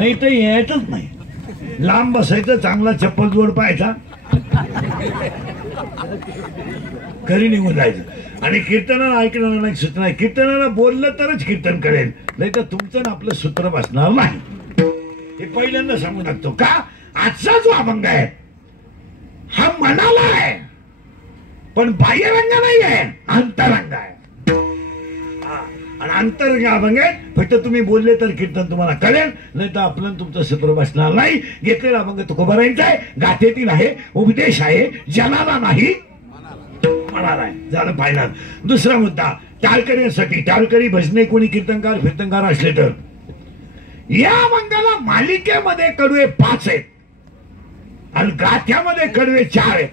नाही तर यायचंच नाही. लांब बसायचं, चांगला चप्पल जोड पाहायचा, घरी निघून जायचं. आणि कीर्तनाला ऐकणार नाही सूचना आहे, कीर्तनाला बोललं तरच कीर्तन करेल, नाही तर तुमचं ना आपलं सूत्र बसणार नाही. हे पहिल्यांदा सांगू लागतो. का आजचा जो अभंग आहे हा मनाला आहे, पण बाह्यरंग नाही आहे, अंतरंग आहे. आणि अंतरंग अभंग आहे. फक्त तुम्ही बोलले तर कीर्तन तुम्हाला कळेल, नाही तर आपलं तुमचं सूत्र बसणार नाही. घेतलेला अभंग तुकोबारायांचा आहे, गाथेतील आहे, उपदेश आहे, जनाला नाही मनाला आहे. झालं फायनल. दुसरा मुद्दा टाळकरीसाठी. टाळकरी भजने कोणी कीर्तनकार कीर्तनकार असले तर या अभंगाला मालिकेमध्ये कडवे 5 आहेत आणि गाथ्यामध्ये कडवे 4 आहेत.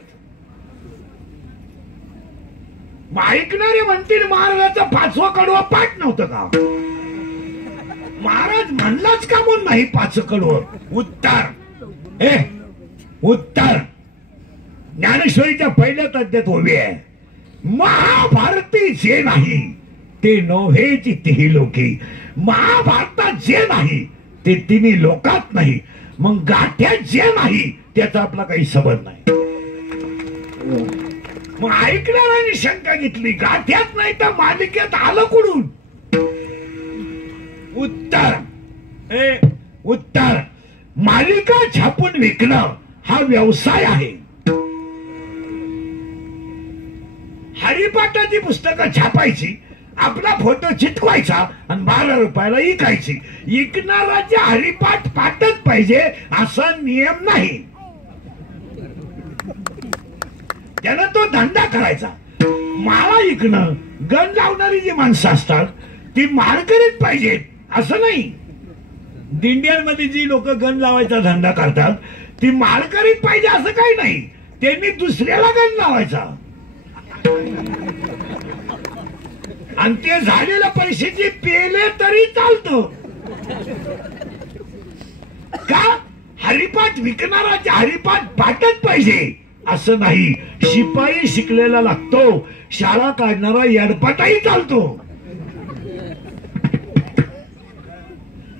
ऐकणारे म्हणतील महाराजाचा 5वं कडवं पाठ नव्हतं का? महाराज म्हणलाच का म्हणून नाही 5 कडवं? उत्तर ज्ञानेश्वरीच्या पहिल्याच अध्यायात उभी आहे. महाभारती जे नाही ते नव्हेची तिही लोकी. महाभारतात जे नाही ते तिन्ही लोकात नाही. मग गाठ्यात जे नाही त्याचा आपला काही संबंध नाही. मग ऐकणाऱ्यांनी शंका घेतली, गाठ्यात नाही तर मालिकेत आलं कुठून? उत्तर मालिका छापून विकणं हा व्यवसाय आहे. हरिपाठाची पुस्तकं छापायची, आपला फोटो चिटकवायचा आणि 12 रुपयाला विकायची. विकणाराचे हरिपाठ पाठच पाहिजे असा नियम नाही. त्यानं तो धंदा करायचा. माळा विकणं, गण लावणारी जी माणसं असतात ती माळकरीच पाहिजेत असं नाही. दिंड्यांमध्ये जी लोक गण लावायचा धंदा करतात ती माळकरीच पाहिजे असं काही नाही. त्यांनी दुसऱ्याला गण लावायचा आणि ते झालेल्या पैशाची पेले तरी चालतो. का? हरिपाठ विकणाराचे हरिपाठ पाठच पाहिजे असं नाही. शिपाई शिकलेला लागतो, शाळा काढणारा येडपाटाही चालतो.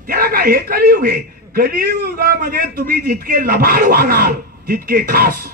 त्याला काय? हे कलियुग आहे. कलियुगामध्ये तुम्ही जितके लबाड वागाल तितके खास.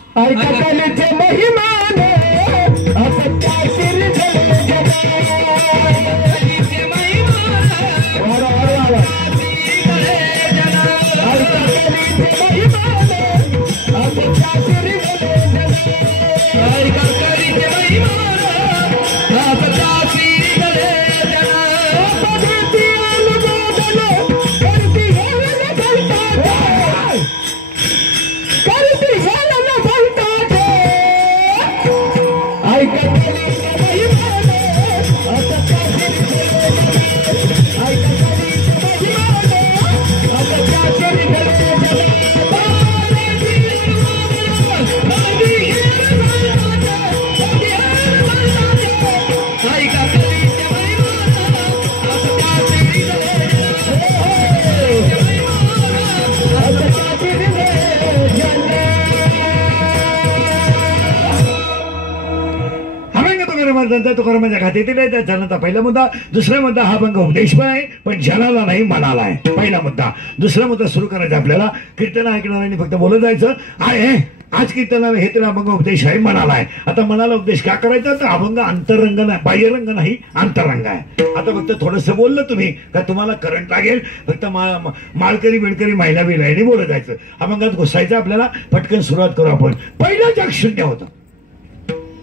तुकारामांच्या खात्यातील आहे. त्याच्यानंतर पहिला मुद्दा. दुसरा मुद्दा हा अभंग उपदेश पण आहे पण जनाला नाही मनाला आहे. पहिला मुद्दा. दुसरा मुद्दा सुरू करायचा आपल्याला. कीर्तन ऐकणाऱ्यांनी फक्त बोलत जायचं आहे. आज कीर्तनाला हे तर अभंग उपदेश आहे मनाला आहे. आता मनाला उपदेश का करायचा? तर अभंग अंतरंग नाही, बाह्यरंग नाही, अंतरंग आहे. आता फक्त थोडस बोललं तुम्ही का तुम्हाला करंट लागेल. फक्त माळकरी बिडकरी महिला बिलाईने बोलत जायचं. अभंगात घुसायचं आपल्याला. पटकन सुरुवात करू आपण. पहिलं जग शून्य होतं.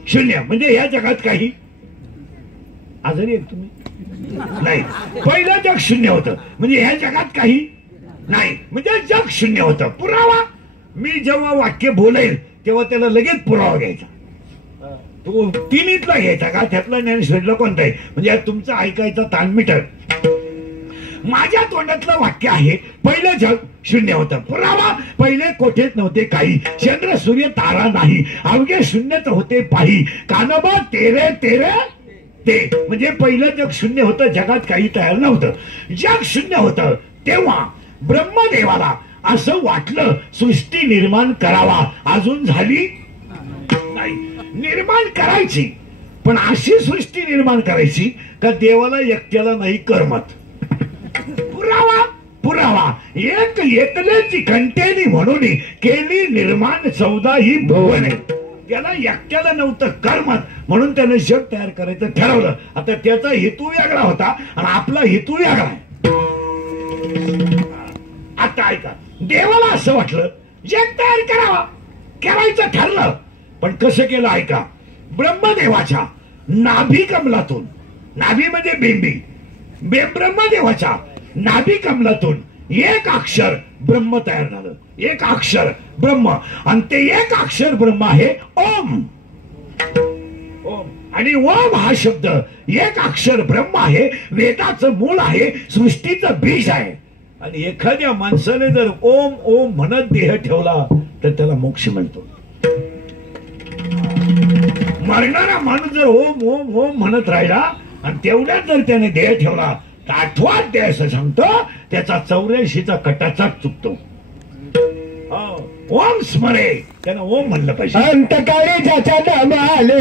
शून्य म्हणजे या जगात काही आजारी एक तुम्ही नाही. पहिलं जग शून्य होतं म्हणजे ह्या जगात काही नाही. म्हणजे जग शून्य होतं. पुरावा मी जेव्हा वाक्य बोलेल तेव्हा त्याला लगेच पुरावा घ्यायचा. तो तिन्हीतला घ्यायचा का? त्यातला ज्ञानेश्वरीला कोणता आहे म्हणजे तुमचा ऐकायचा ताण मिटल. माझ्या तोंडातलं वाक्य आहे पहिलं जग शून्य होतं. पुरावा पहिले कोठेच नव्हते काही. चंद्र सूर्य तारा नाही, अवघे शून्यच होते पाही. कानोबा तेरे तेरे ते म्हणजे पहिलं जग शून्य होतं. जगात काही तयार नव्हतं. जग शून्य होतं तेव्हा ब्रह्मदेवाला असं वाटलं सृष्टी निर्माण करावा. अजून झाली नाही. निर्माण करायची पण अशी सृष्टी निर्माण करायची का देवाला एकट्याला नाही करमत. पुरावा एक एकल्याची कंटेनी म्हणून केली निर्माण 14 ही भुवने. त्याला एकट्याला नव्हतं कर्मत म्हणून त्याने जग तयार करायचं ठरवलं. आता त्याचा हेतू वेगळा होता आणि आपला हेतू वेगळा आहे. आता ऐका, देवाला असं वाटलं जग तयार करायचं ठरलं. पण कसं केलं ऐका, ब्रह्मदेवाच्या नाभी कमलातून, नाभी म्हणजे बिंबी, ब्रह्मदेवाच्या नाभी कमलातून एक अक्षर ब्रह्म तयार झालं. एक अक्षर ब्रह्म, आणि ते एक अक्षर ब्रह्म आहे ओम. ओम आणि ओम हा शब्द एक अक्षर ब्रह्म आहे, वेदाचं मूळ आहे, सृष्टीचं बीज आहे. आणि एखाद्या माणसाने जर ओम ओम म्हणत देह ठेवला तर त्याला मोक्ष मिळतो. मरणारा माणूस जर ओम ओम ओम म्हणत राहिला आणि तेवढ्यात जर त्याने देह ठेवला तर 8वा अध्याय असं सांगतो त्याचा 84चा कटाचा चुकतो. ओम स्मरे, त्यानं ओम म्हणलं पाहिजे. अंतकाळी ज्याच्या नाम आले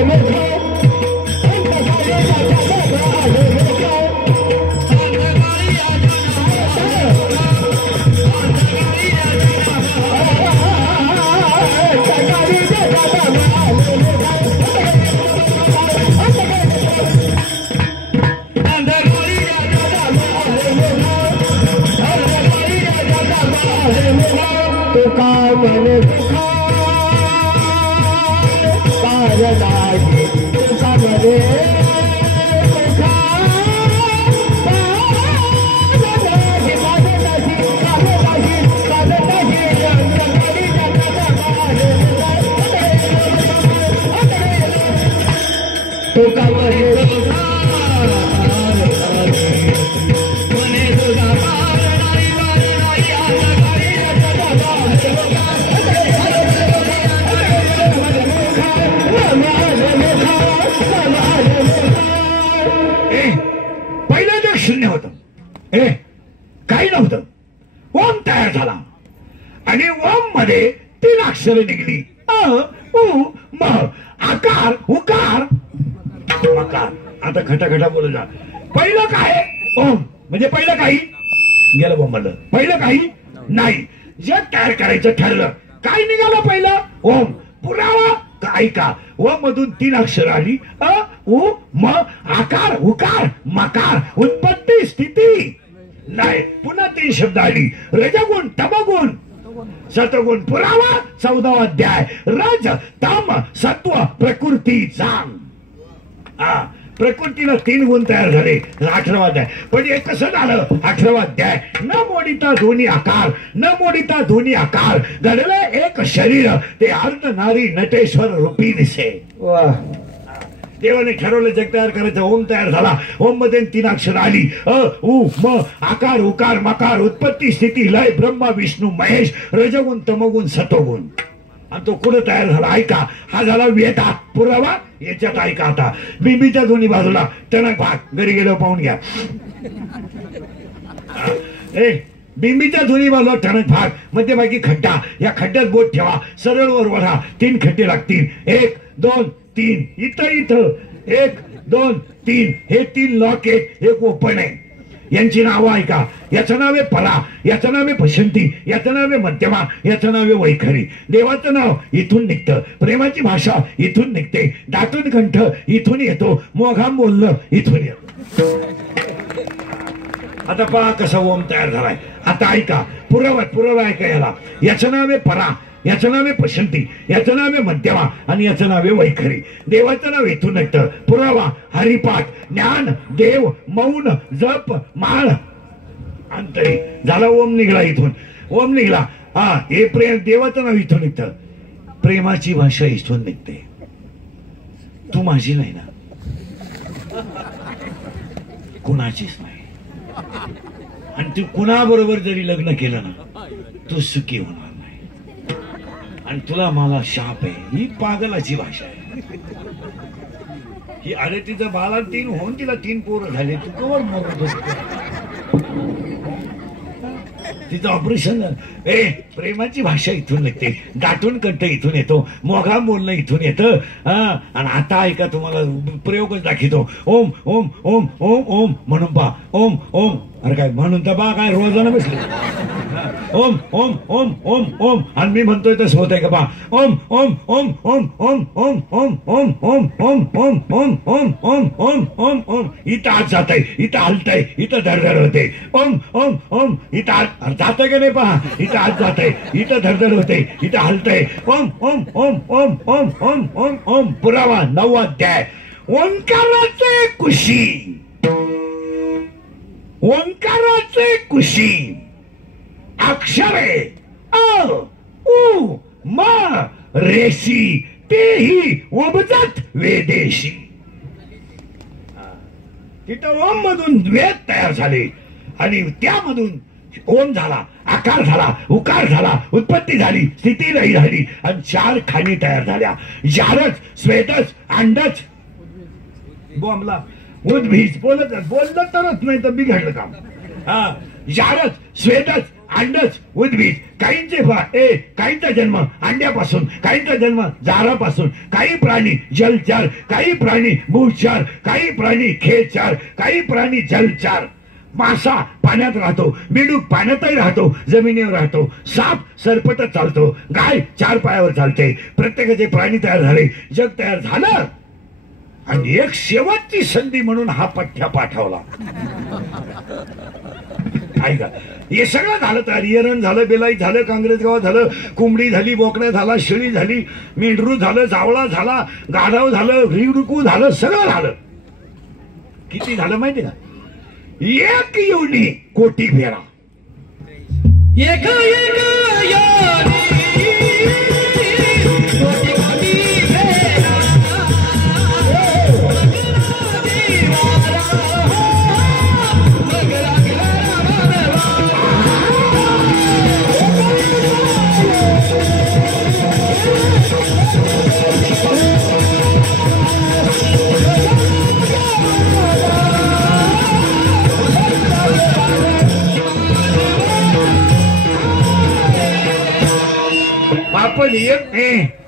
शून्य होतं, काही नव्हतं. ओम तयार झाला आणि ओम मध्ये 3 अक्षरे निघली, अ उ म, आकार उकार मकार. आता खटाखटा बोलू जा. पहिलं काय ओम म्हणजे पहिलं काही गेलं बोंबलं, पहिलं काही नाही. जग तयार करायचं ठरलं, काय निघालं पहिलं ओम. पुरावा ऐका, ओम मधून 3 अक्षर आली, अ उ म, आकार उकार मकार, उत्पत्ती स्थिती नाही. पुन्हा 3 शब्द आली, रजगुण तमगुण सतगुण. पुरावा 14वा अध्याय, रज तम सत्व प्रकृती जाण. प्रकृतीला 3 गुण तयार झाले, 18वा अध्याय. पण हे कसं झालं 18वा अध्याय, न मोडिता दोन्ही आकार, न मोडिता दोन्ही आकार घडलं एक शरीर, ते अर्ध नारी नटेश्वर रूपी दिसे. देवाने ठरवलं जग तयार करायचं. ओम तयार झाला, ओम मध्ये 3 अक्षर आली, अ उ म, आकार उकार मकार, उत्पत्ती स्थिती लय, ब्रह्मा विष्णू महेश, रजगुण तमगुण सतोगुण. आणि तो कुठं तयार झाला ऐका, हा झाला वेदा. पुरावा याच्यात ऐका, आता बिंबीच्या दोन्ही बाजूला टणक भाग, घरी गेलो पाहून घ्या. बिंबीच्या दोन्ही बाजूला टणक भाग, मध्यभागी खड्डा, या खड्ड्यात बोट ठेवा, सरळ वर वढा, 3 खड्डे लागतील, 1 2 3. इथं इथं 1 2 3, हे 3 लॉक आहेत, एक ओपन आहे. यांची नावं ऐका, याचं नाव आहे फला, याचं नाव आहे पशंती, याचं नाव आहे मध्यमा, याचं नाव आहे वैखरी. देवाचं नाव इथून निघतं, प्रेमाची भाषा इथून निघते, दाटून कंठ इथून येतो, मोघाम बोलणं इथून येतो. आता पहा कसा ओम तयार झालाय. आता ऐका, पुरावा ऐका याला. याचं नाव आहे परा, याचं नाव आहे पशंती, याचं नाव आहे मध्यमा आणि याचं नाव आहे वैखरी. देवाचं नाव इथून निघतं. पुरावा हरिपाठ, ज्ञान, देव, मौन, जप, माळ, अंतरी. झाला ओम निघाला इथून, ओम निघाला. हे प्रेम, देवाचं नाव इथून निघतं, प्रेमाची भाषा इथून निघते. तू माझी नाही ना, कुणाचीच नाही. आणि तू कुणाबरोबर जरी लग्न केलं ना तू सुखी होणार नाही. आणि तुला मला शाप आहे, ही पागलाची भाषा आहे ही. अरे तिचं बाला 3 होऊन तिला 3 पोरं झाले, तू कवर मरत तिचं ऑपरेशन. प्रेमाची भाषा इथून निघते, दाटून कंठ इथून येतो, मोघाम बोलणं इथून येतं. आणि आता ऐका, तुम्हाला प्रयोगच दाखवतो. ओम ओम ओम ओम ओम म्हणून पहा. ओम ओम अरे काय म्हणून तर बा काय रोजानं बसले ओम ओम ओम ओम ओम आणि मी म्हणतोय तसं होत आहे का बा ओम ओम ओम ओम ओम ओम ओम ओम ओम ओम ओम ओम ओम ओम ओम ओम ओम इथं आज जात आहे इथं हलतंय इथं धडधड होते ओम ओम ओम इथं आज जात आहे का नाही पहा इथं आज जात आहे इथं धडधड होते इथं हलतंय ओम ओम ओम ओम ओम ओम ओम ओम पुरावा 9वा अध्याय ओंकाराचे कुशी ओंकाराचे कुशी अक्षरे अ उ म रेशी तेही ओबजत वेदेशी तिथं ओम मधून वेद तयार झाले आणि त्यामधून ओम झाला आकार झाला उकार झाला उत्पत्ती झाली स्थिती नाही झाली आणि 4 खाणी तयार झाल्या जारच स्वेदच अंडच बोंबला उद्भीज बोललं तरच नाही तर बिघडलं काम हा जारच स्वेदच अंडच उद्भीज काहींचा जन्म अंड्यापासून काहींचा जन्म जारापासून काही प्राणी जलचार काही प्राणी भूचार काही प्राणी खेळचार काही प्राणी जलचार मासा पाण्यात राहतो बेडूक पाण्यातही राहतो जमिनीवर राहतो साप सरपटत चालतो गाय 4 पायावर चालते प्रत्येकाचे प्राणी तयार झाले जग तयार झालं आणि एक शेवटची संधी म्हणून हा पठ्ठ्या पाठवला ऐका हे सगळं झालं तर एरण झालं बेलाई झालं काँग्रेस गावात झालं कोंबडी झाली बोकड्या झाला शेळी झाली मेंढरू झालं जावळा झाला गाढव झालं रिडुकू झालं सगळं झालं किती झालं माहिती का एक योनी कोटी फेरा एक योनी कोटी फेरा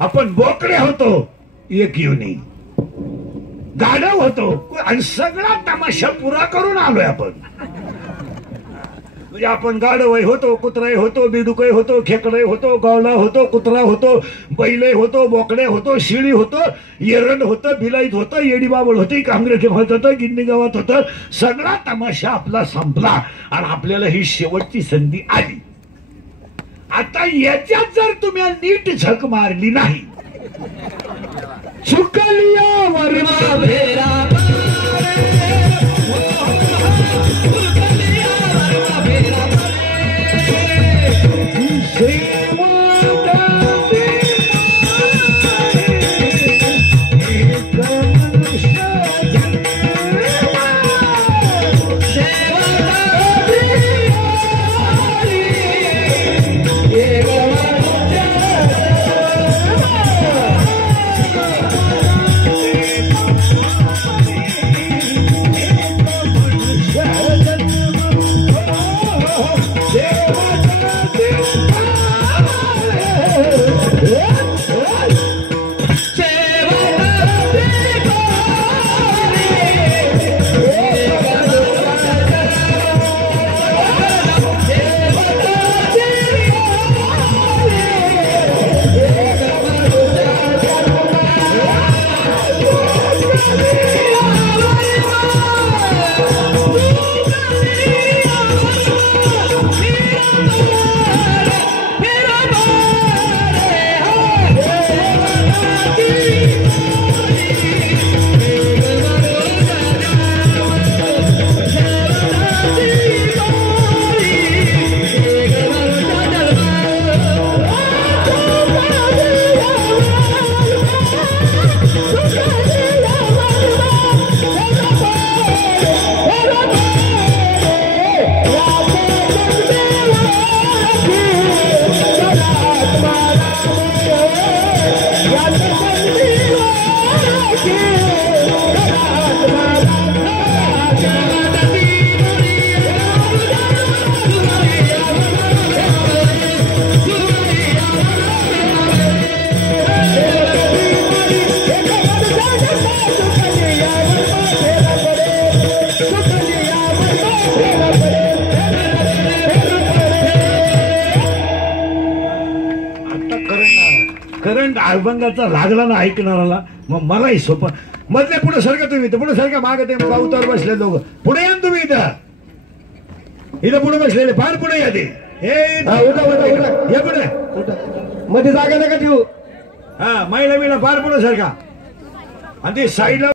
आपण बोकडे होतो एक योनी गाढव होतो आणि सगळा तमाशा पुरा करून आलोय आपण म्हणजे आपण गाढवही होतो कुत्राही होतो बिडुकही होतो खेकडे होतो गवळा होतो कुत्रा होतो बैले होतो बोकडे होतो शिळी होतो एरंड होतं भिलाईत होतं येडीबाबळ होती काँग्रेस होत होतं गिन्नी गावात होतं सगळा तमाशा आपला संपला आणि आपल्याला ही शेवटची संधी आली आता याच्यात जर तुम्ही नीट झक मारली नाही चुकलिया वर्मा फेरा अभंगाचा लागला ना ऐकणाराला मग मलाही सोपं मधले पुढे सारखं तुम्ही इथं पुढे सारखं मागे ते पावतावर बसले लोक पुढे या ना तुम्ही इथं पुढे बसलेले फार पुढे या ते उठा उठा उठा या पुढे उठा मध्ये जागा नका ठेवू हा महिला फार पुढे सारखा आणि ते साईडला